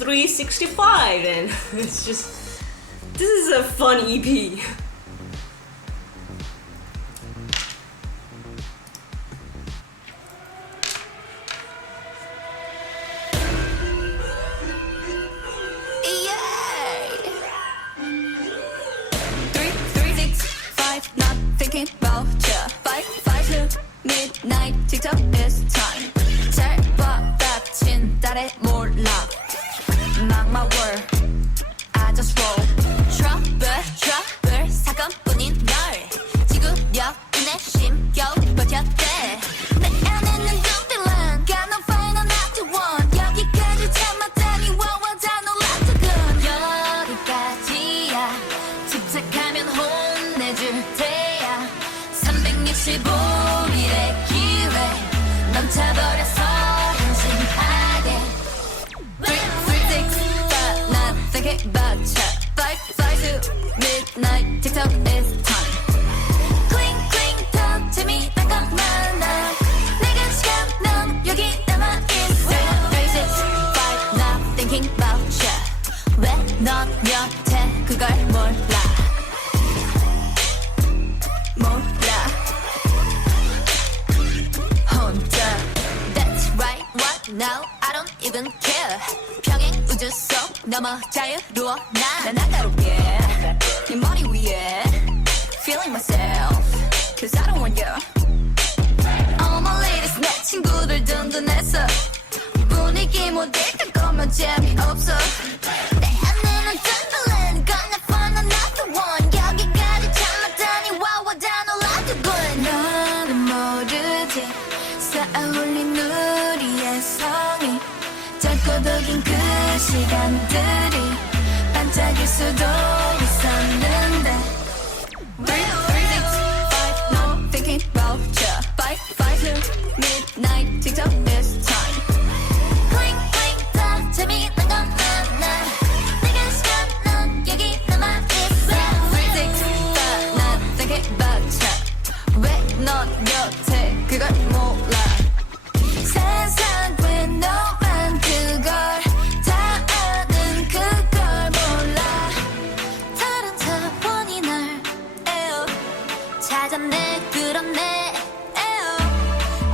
365, and it's just, this is a fun EP. Midnight TikTok is time. 잘 봐 닫힌 딸의 몰락. Mark my word, I just roll. trouble 사건뿐인 널 지구력 내 심겨 버텼대. 내 안에는 dumbbell은 got no final not to one. 여기까지 참았다니 와와 다 놀랐더군. 여기까지야 집착하면 혼내줄 테야. 365일의 기회 넘쳐버려서 한심하게. 365 not thinking about you. 5 to midnight TikTok is time. Cling cling talk to me 난 것만아. 내가 시간 넌 여기 남아있어. 365 not thinking about you. 왜 넌 여태 그걸 몰라. That's right, what now? I don't even care. 평행 우주 속 넘어 자유로워 난 날카롭게 네 머리 위에 Feeling myself Cause I don't want you. All my ladies 내 친구들 든든해서 분위기 못 읽을 거면 재미없어. 내 안에는 든든한 gonna find another one. 여기까지 참았다니 와와 다 놀랐더군. 너는 모르지 쌓아올린 우리의 성이 짧고도 긴 그 시간들이 반짝일 수도 있었는데. 365 no thinking about you. 5 to midnight TikTok is time. Cling cling talk 재미난 건 많아. 내가 시간 넌 여기 남아있어. 365 not thinking about you. 왜 넌 여태 그걸 몰라. 세상 왜 너만 그걸 다 아는 그걸 몰라. 다른 차원이 날 에어 찾아내 끌어내 에어.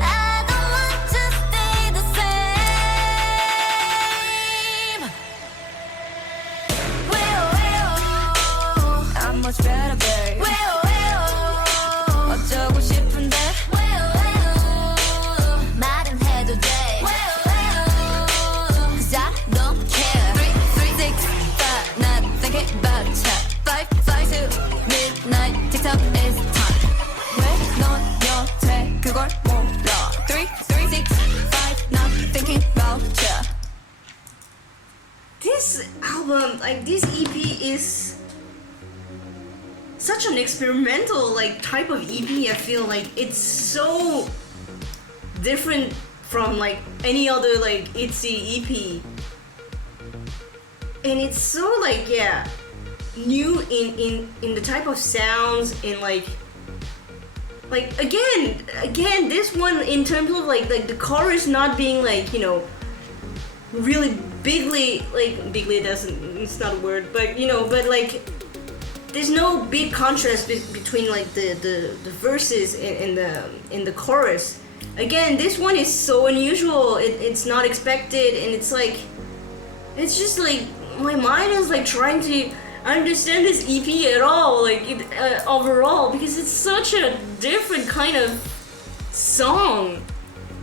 I don't want to stay the same. I'm much better babe. 어쩌고 싶은데 말은 해도 돼. Cause I don't care. 365 not thinking about you. 5 to midnight TikTok is time. 왜 넌 여태 그걸 몰라. 365 not thinking about you. This album, like this EP is such an experimental like type of EP. I feel like it's so different from like any other like Itzy EP, and it's so like new in the type of sounds and like again this one in terms of like the chorus not being like, you know, really bigly doesn't, it's not a word, but you know, but like there's no big contrast between like the verses in the chorus. Again, this one is so unusual. It's not expected, and it's like, it's just like my mind is like trying to understand this EP at all, like overall, because it's such a different kind of song,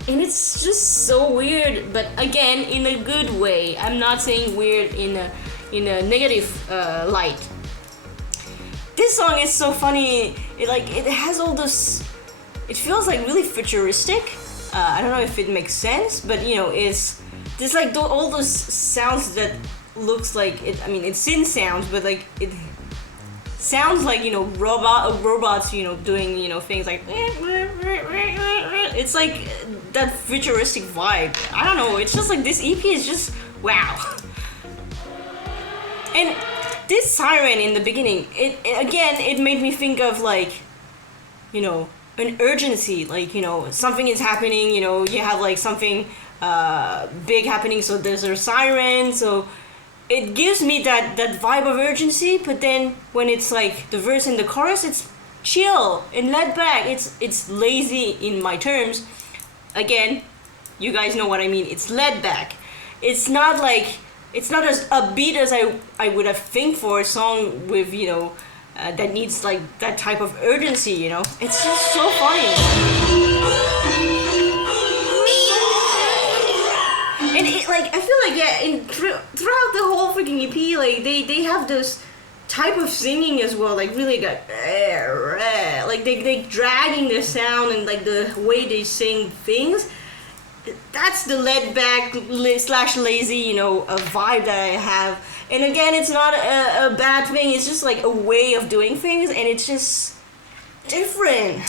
and it's just so weird. But again, in a good way. I'm not saying weird in a negative light. This song is so funny. It has all this. It feels like really futuristic. I don't know if it makes sense, but you know, it's there's like all those sounds that looks like it. I mean, it's synth sounds, but like it sounds like, you know, robots, you know, doing, you know, things like. It's like that futuristic vibe. I don't know. It's just like this EP is just wow. And this siren in the beginning, it made me think of like, you know, an urgency, like, you know, something is happening, you know, you have like something big happening. So there's a siren, so it gives me that vibe of urgency. But then when it's like the verse and the chorus, it's chill and laid back. It's lazy in my terms. Again, you guys know what I mean. It's laid back. It's not as upbeat as I would have think for a song with that needs like that type of urgency. It's just so funny. And I feel like throughout the whole freaking EP, like they have this type of singing as well, like really like they dragging the sound and like the way they sing things. That's the laid back / lazy, a vibe that I have. And again, it's not a bad thing. It's just like a way of doing things, and it's just different.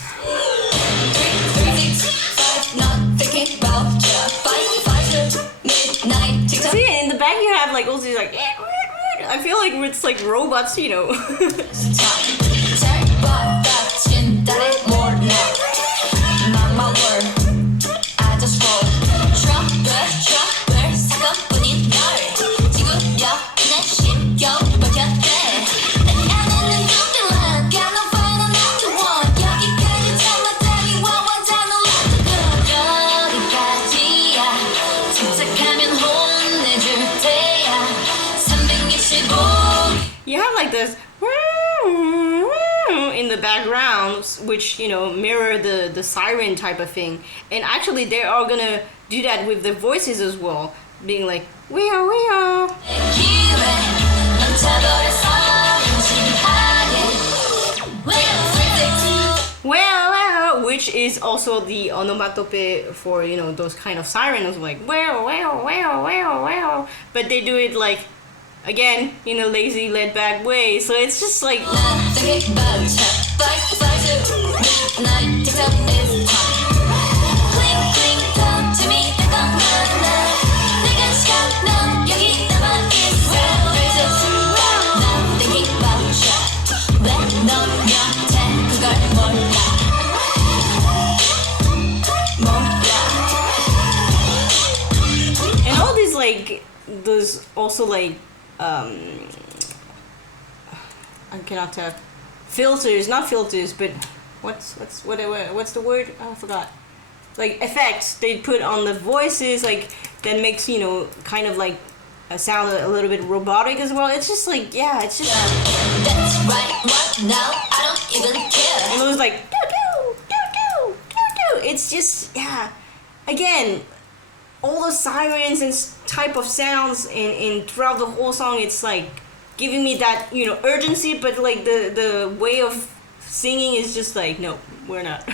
See, in the back you have like also like. I feel like it's like robots, You have like this in the background, which mirror the siren type of thing. And actually they are gonna do that with the voices as well, being like weow weow, which is also the onomatope for those kind of sirens, like wow wow wow wow wow, but they do it like again in a lazy laid back way, so it's just like and all these like those also like I cannot tell. Not filters, but what's the word? Oh, I forgot. Like effects they put on the voices, like that makes kind of like sound a little bit robotic as well. It's just like it's just. That's right. What now? I don't even care. And it was like do do do do do do. It's just Again, all the sirens and type of sounds and throughout the whole song, it's like giving me that urgency, but like the way of singing is just like no, we're not.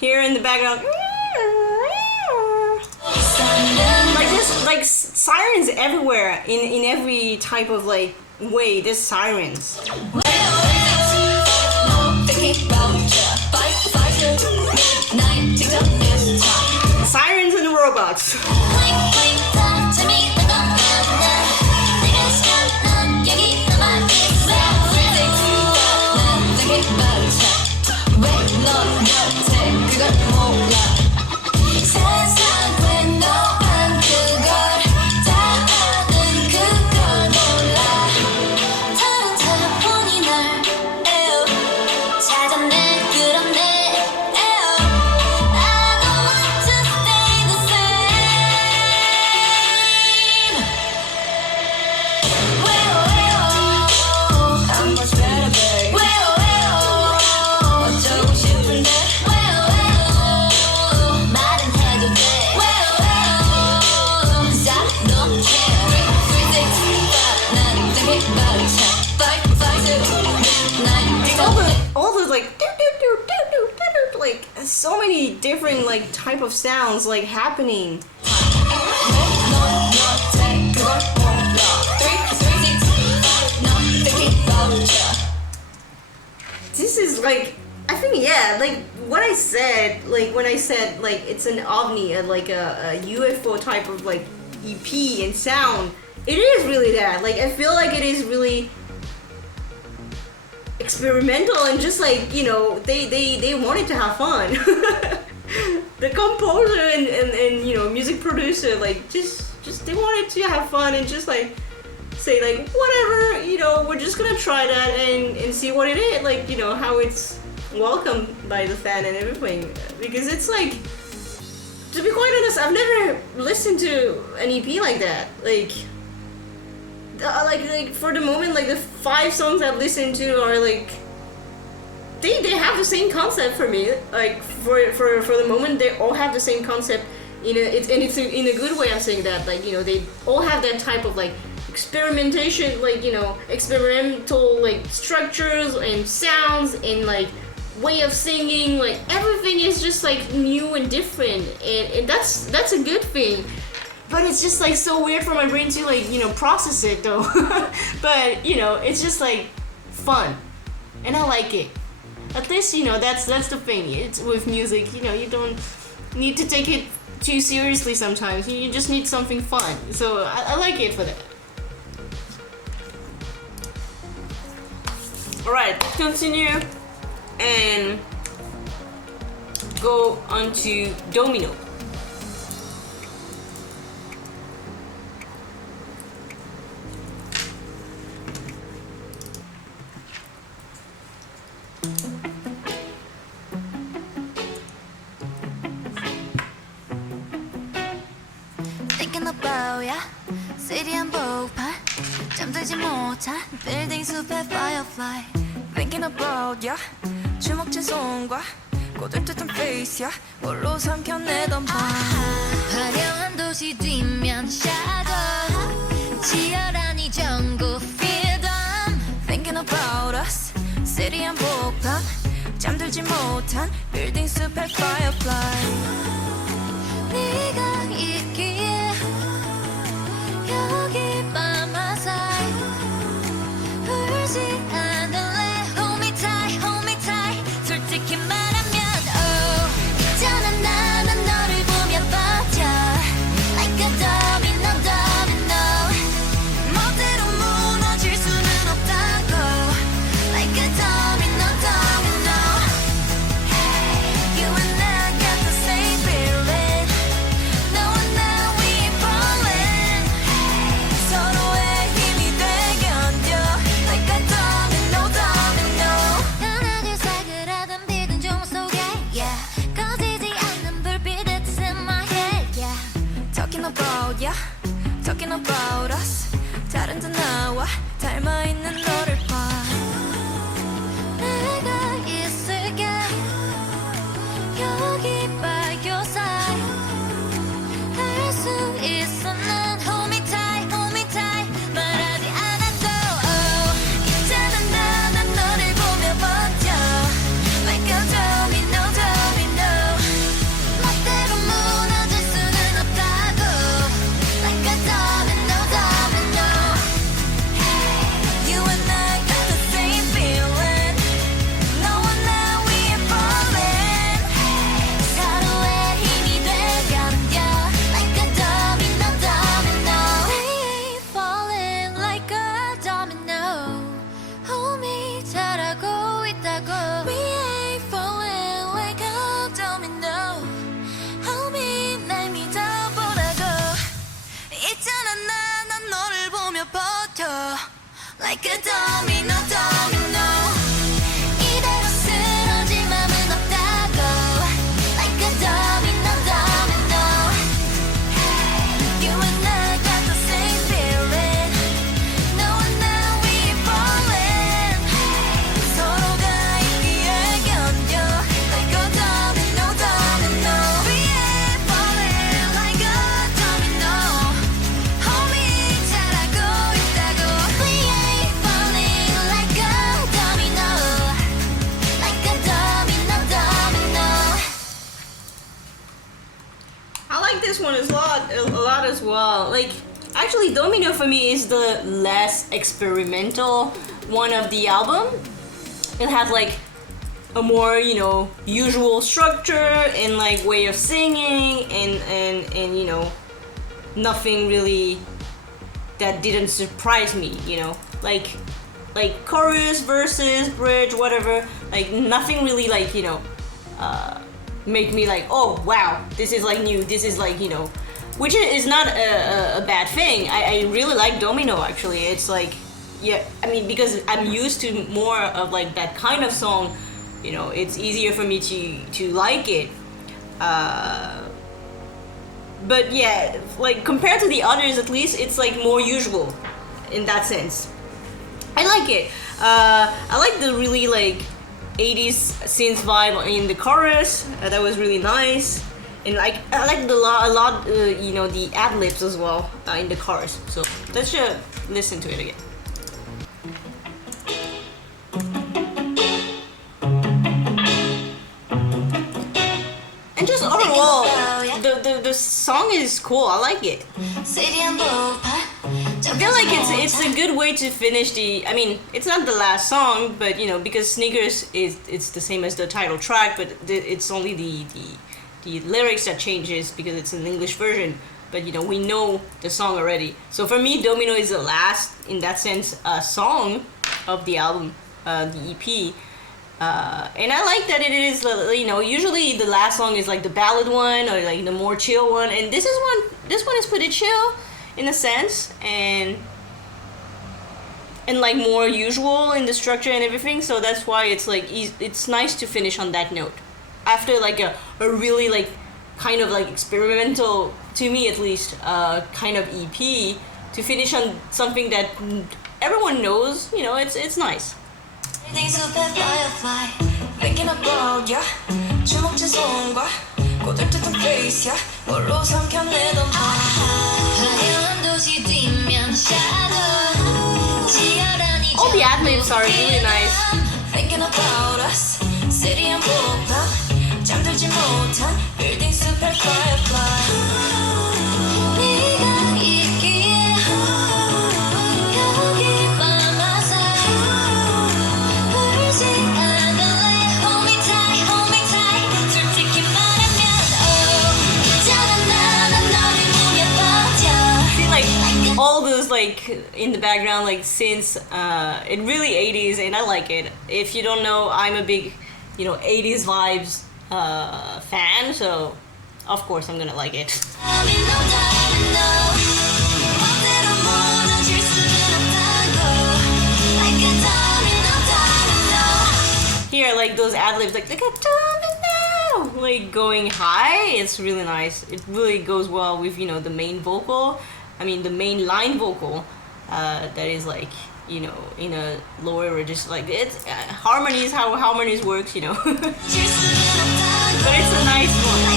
Here in the background, like this, like sirens everywhere in every type of like way. There's sirens. Sirens and robots. different like type of sounds like happening. This is like, I think, yeah, like what I said, like when I said like it's an ovni, like a UFO type of like EP and sound, it is really that. Like I feel like it is really experimental and just like, you know, they wanted to have fun. The composer and you know, music producer, like just they wanted to have fun and just like say like whatever, you know, we're just gonna try that and see what it is, like, you know, how it's welcomed by the fan and everything. Because it's like, to be quite honest, I've never listened to an EP like that. Like for the moment, like the 5 songs I've listened to are like, they have the same concept for me. Like for the moment, they all have the same concept. You know, it's in a good way. I'm saying that, like, you know, they all have that type of like experimentation, like, you know, experimental like structures and sounds and like way of singing. Like everything is just like new and different, and that's a good thing. But it's just like so weird for my brain to like, you know, process it though. But you know, it's just like fun, and I like it. At least, you know, that's the thing. It's with music, you know, you don't need to take it too seriously sometimes. You just need something fun. So I like it for that. Alright, continue and go on to Domino. Thinking about ya, city 한복판 잠들지 못한 빌딩 숲의 firefly. Thinking about ya, 주먹진 손과 꼬들듯한 face ya, 홀로 삼켜내던 밤. 화려한 도시 뒷면 shadow, 치열한 이 전국 freedom. Thinking about us, city 한복판 잠들지 못한 빌딩 숲의 firefly. 네가 있기에 여기 by my side. 울지 않을래. Hold me tight, hold me tight. 솔직히 말하면 있잖아, 나는 너를 보며 버텨 like a domino, domino. 멋대로 무너질 수는 없다고 like a domino, domino. You and I got the same feeling. No one now we falling. 서로의 힘이 돼 견뎌 like a domino, domino. 하나둘 사그라든 비든 종 속에 yeah. 꺼지지 않는 불빛 it's in my head yeah. Talking about ya, talking about us. 다른 듯 나와 닮아있는 너를 봐. 내가 있을게 여기 by your side. 할 수 있어 난 hold me tight, hold me tight. 말하지 않아도 있잖아, 나는 너를 보며 버텨 like a domino, domino. 멋대로 무너질 수는 없다고 like a domino, domino. You and I got the same feeling. No one now we are falling. 서로의 힘이 돼 견뎌 like a domino, domino. We ain't falling like a domino. Hold me 잘하고 있다고. We ain't falling like a domino. Hold me 날 믿어보라고. 있잖아, 난 너를 보며 버텨 like a domino, domino. 이대로 쓰러질 맘은 없다고 like a domino, domino. You and I got the same feeling. No one now we falling. 서로가 있기에 견뎌 like a domino, domino. We ain't falling like a domino. Hold me 잘하고 있다고. We ain't falling like a lot as well. Like, actually, Domino for me is the less experimental one of the album. It has like a more, you know, usual structure and like way of singing, and you know, nothing really that didn't surprise me, you know, like chorus, verses, bridge, whatever, like nothing really like, you know, make me like, oh wow, this is like new, this is like, you know, which is not a bad thing. I really like Domino actually. It's like, yeah, I mean, because I'm used to more of like that kind of song, you know, it's easier for me to like it. But yeah, like compared to the others, at least it's like more usual in that sense. I like it. I like the really like 80s synth vibe in the chorus. That was really nice. And like I like a lot, you know, the ad libs as well in the chorus. So let's just listen to it again. And just overall, the song is cool. I like it. I feel like it's a good way to finish the. I mean, it's not the last song, but you know, because Sneakers it's the same as the title track, but it's only the lyrics that changes because it's an English version. But you know, we know the song already. So for me, Domino is the last, in that sense, song of the album, the EP. And I like that it is, you know, usually the last song is like the ballad one or like the more chill one, and this one is pretty chill in a sense, and like more usual in the structure and everything. So that's why it's like it's nice to finish on that note after like a really like kind of like experimental, to me at least, kind of EP, to finish on something that everyone knows. You know, it's nice. All the ad libs are really nice. All those like in the background, like since it really 80s, and I like it. If you don't know, I'm a big, you know, 80s vibes fan, so of course I'm gonna like it. Here, like those ad libs, like a domino, like going high. It's really nice. It really goes well with, you know, the main vocal. I mean, the main line vocal, that is like, you know, in a lower register, like it's harmonies, how harmonies works, you know. But it's a nice one.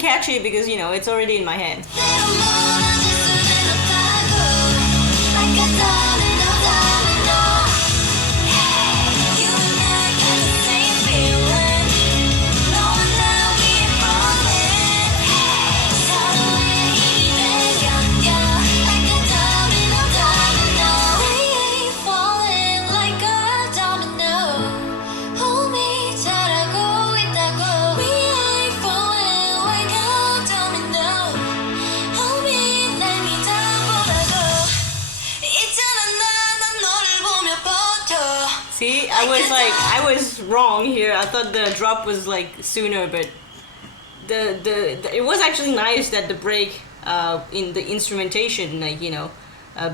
Catchy because, you know, it's already in my head. wrong here. I thought the drop was like sooner, but the it was actually nice that the break in the instrumentation, like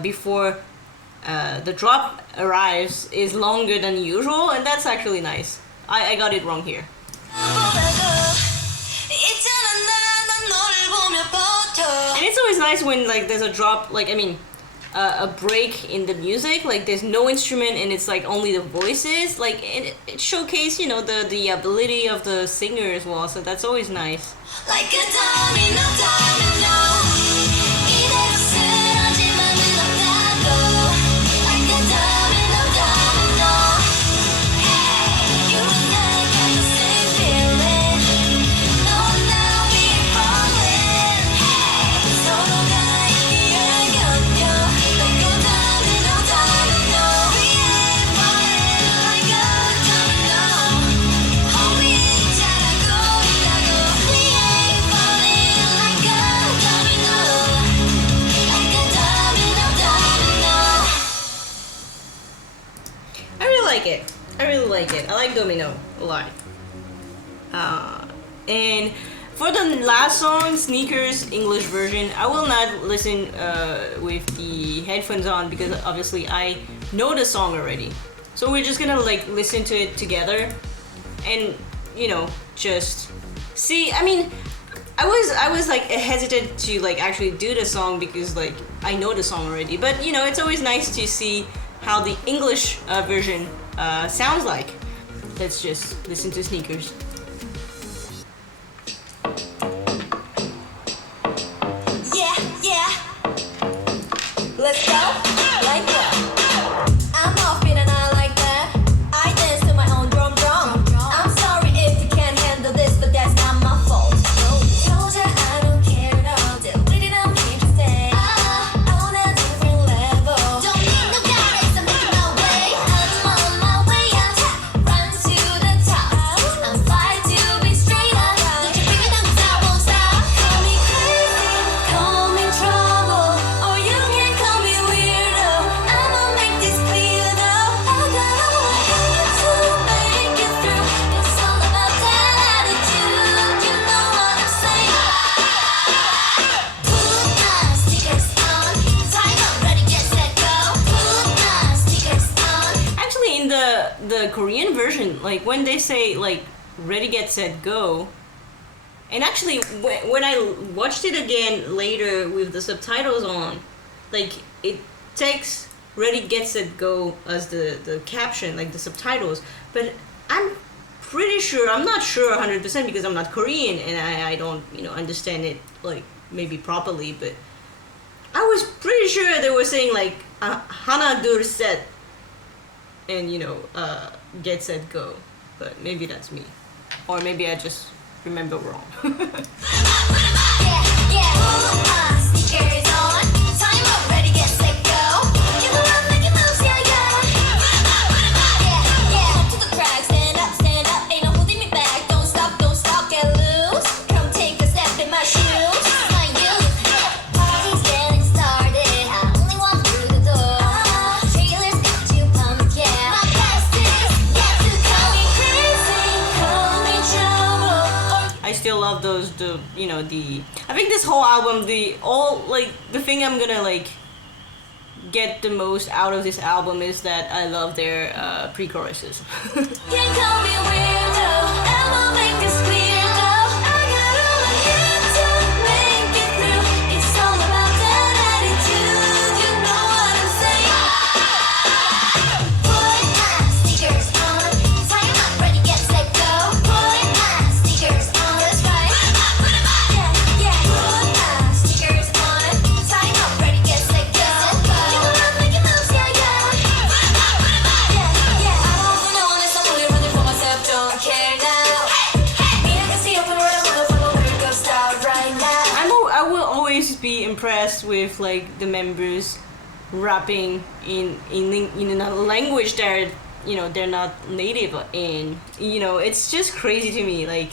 before the drop arrives, is longer than usual, and that's actually nice. I got it wrong here. And it's always nice when like there's a drop, like a break in the music, like there's no instrument and it's like only the voices, like it showcases the ability of the singer as well, so that's always nice. Like a domino, domino. I really like it. I like Domino a lot. And for the last song, Sneakers English version, I will not listen with the headphones on because obviously I know the song already. So we're just gonna like listen to it together and just see. I was like hesitant to like actually do the song because like I know the song already. But it's always nice to see how the English version sounds like. Let's just listen to Sneakers. Yeah. Let's go. Like that. I'm off in and I like that. I dance to my own drum. I'm sorry if you can't handle this, but that's not my fault. Told ya I don't care at all. Delete it, I'm here to stay. On a different level. Don't need no guidance, I'm making my way. I'm on my way up. Run to the top. I'm fly to be straight up. Don't you bring it down 'cause I won't stop. Call me crazy, call me trouble, or you can call me weirdo. I'ma make this clear though. I got all I have to make it through. It's all about that attitude. You know what I'm saying? Put my sneakers on. Time up, ready, get set, go. Put my sneakers on. Actually, in the Korean version, like when they say like ready, get set, go. And actually, when I watched it again later with the subtitles on, like it takes "Ready, Get, Set, Go" as the caption, like the subtitles. But I'm pretty sure, I'm not sure 100% because I'm not Korean and I don't understand it like maybe properly. But I was pretty sure they were saying like "하나 둘 셋" and "get, set, go." But maybe that's me, or maybe I just remember wrong. Sneakers on. Time up, ready, get, set, go. You go run, make your moves, yeah. To the crowd, stand up. Ain't no holding me back. Don't stop, get loose. Come take a step in my shoes. My youth, party's getting started. I only walk through the door. Trailers got you pumped, yeah. My best is yet to come. Call me crazy, call me trouble. I still love those. I think this whole album, the thing I'm gonna like get the most out of this album is that I love their pre-choruses. Can't call me weirdo, I'ma make this clear though. I got all I need to make it through. It's all about that attitude, you know what I'm saying? Put my sneakers on, time up, ready, get, set, go. Put my sneakers on, that's right. Yeah. Put my sneakers on, time up, ready, get, set, go. You go run, make your moves, yeah. I don't know unless I'm really running for myself, don't care now. Me, I can see open word, I wanna follow where it goes down right now. I will always be impressed with like the members rapping in another language that they're not native in. It's just crazy to me. Like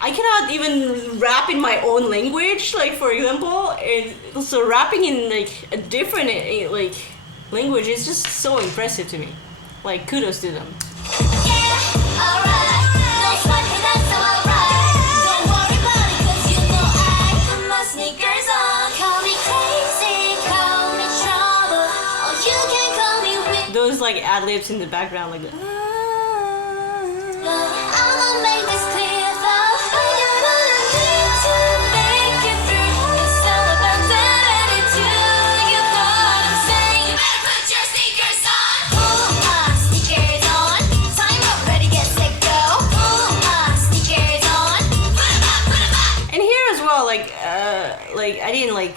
I cannot even rap in my own language, like for example, and so rapping in like a different like language is just so impressive to me. Like kudos to them. alright. No sweat, hey, that's alright. Don't worry about it, 'cause you know I put my sneakers on. Call me crazy, call me trouble. Or you can call me weird. Those like ad libs in the background, like. I'ma make this clear though. You don't need to make it through. It's all about that attitude. You know what I'm saying? You better put your sneakers on. Put my sneakers on. Time up, ready, get set, go. Put my sneakers on. Put 'em on, put 'em on. And here as well, like I didn't like.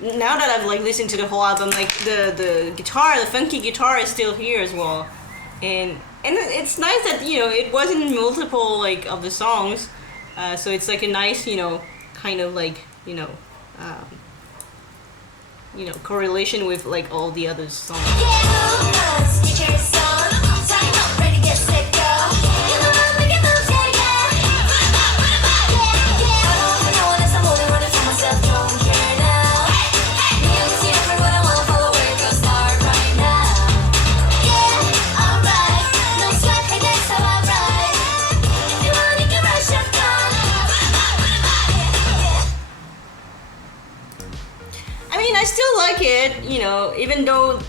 Now that I've like listened to the whole album, like the guitar, the funky guitar is still here as well, and it's nice that it wasn't multiple like of the songs, so it's like a nice kind of like correlation with like all the other songs. Yeah, put my sneakers on. Time up, ready, get set, go. You know I'm making moves, yeah, yeah. Put 'em on, put 'em on. Yeah, yeah. I don't know unless I'm only running for myself, don't care now. Music different, but I wanna follow where it goes, start right now. Yeah, alright. No sweat, hey, that's alright. If you want, you can rush up on. Put 'em on, put 'em on. Yeah, yeah. I mean, I still like it, even though,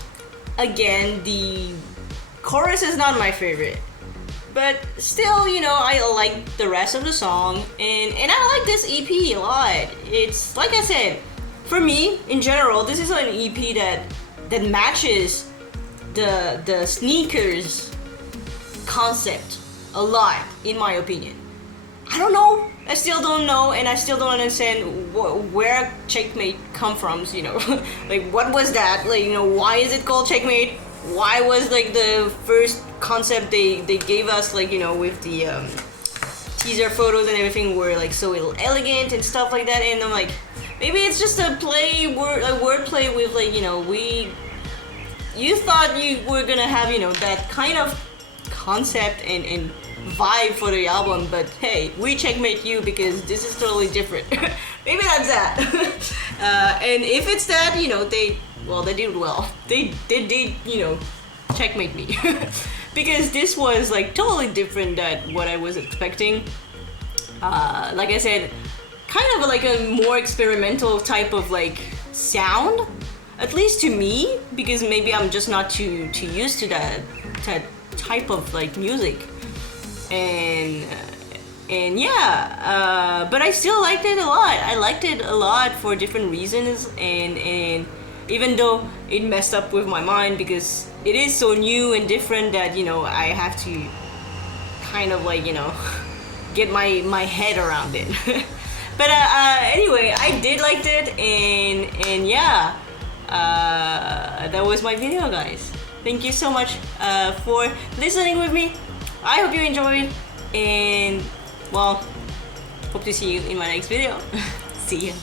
again, the chorus is not my favorite. But still, I like the rest of the song, and I like this EP a lot. It's, like I said, for me, in general, this is an EP that matches the sneakers concept a lot, in my opinion. I don't know. I still don't know, and I still don't understand where Checkmate come from. Like what was that? Like why is it called Checkmate? Why was like the first concept they gave us like with the teaser photos and everything were like so elegant and stuff like that? And I'm like, maybe it's just a wordplay with like you thought you were gonna have that kind of concept and vibe for the album, but hey, we checkmate you because this is totally different. Maybe that's that. And if it's that, they did well. They did checkmate me because this was like totally different than what I was expecting. Like I said, kind of like a more experimental type of like sound, at least to me, because maybe I'm just not too used to that type of like music. And yeah, but I still liked it a lot. I liked it a lot for different reasons, and even though it messed up with my mind because it is so new and different that I have to kind of like get my head around it. But anyway, I did like it, and yeah, that was my video, guys. Thank you so much for listening with me. I hope you enjoyed, and well, hope to see you in my next video. See ya.